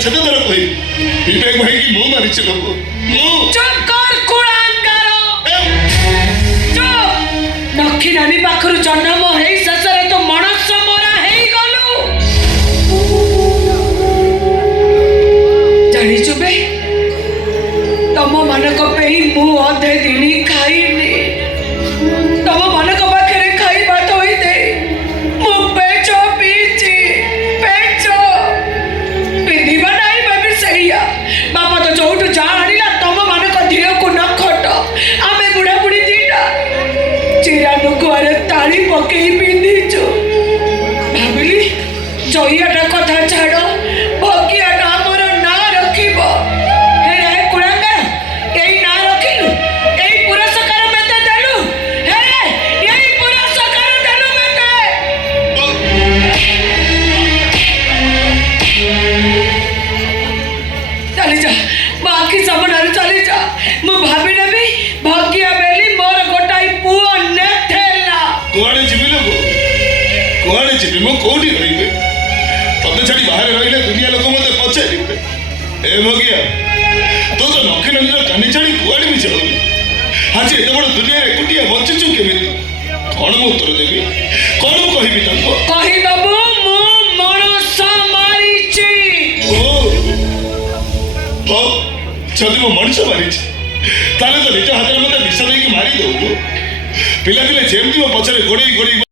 छेद दर कहि विवेक भाई की मु मारिछ लोग चुप कर कुळांगार चुप नखी नानी पाखरु जन्म हेई ससरे तो मनुष्य मरा हेई गलु जानी चुबे तम मानक पे ही मु अधे दिनी खाइनी तम मानक पाखरे खाई बात होई दे मु पेचो पीची पेचो पिंदी बनाई बाबी सैया बापा तो जोटू जा आनिला तम मानक धियो को न खट आमे बुढ़ा बुढ़ी दीटा चिरा नुकुआरे ताली पकेई पिंदीचो भाबिली जइयाटा कथा छाड़ भगियाटा हमर ना रखिबो हे रे कुळांगार एई ना रखिलु एई पुरस्कार मते देलु हे रे एई पुरस्कार देलु मते चली जा बाकी सबनार चली जा मु भाबी नेबी भगिया बेली मोर गोटाई पुओ ने थेला कुआडे जिबि लोग कुआडे जिबि मु कोठी रहिबे तते छाड़ी बाहर रहिले दुनिया लोक मते पछारिबे ए भगिया तो नखी नंदर कानी छाड़ी कुआडे भी जाउनी आज एते बड़ दुनिया रे कुटिया बचिचु केमिति कोन मु उत्तर देबी कोन मु कहिबि ताको कहि दबु मु मनुष्य मारिची हो जदि मु मनुष्य मारिछि ताले तो निज हाथ में मते विष देकी मारी दउलु पिला दिले जेमति मो पछरे गोड़े गोड़े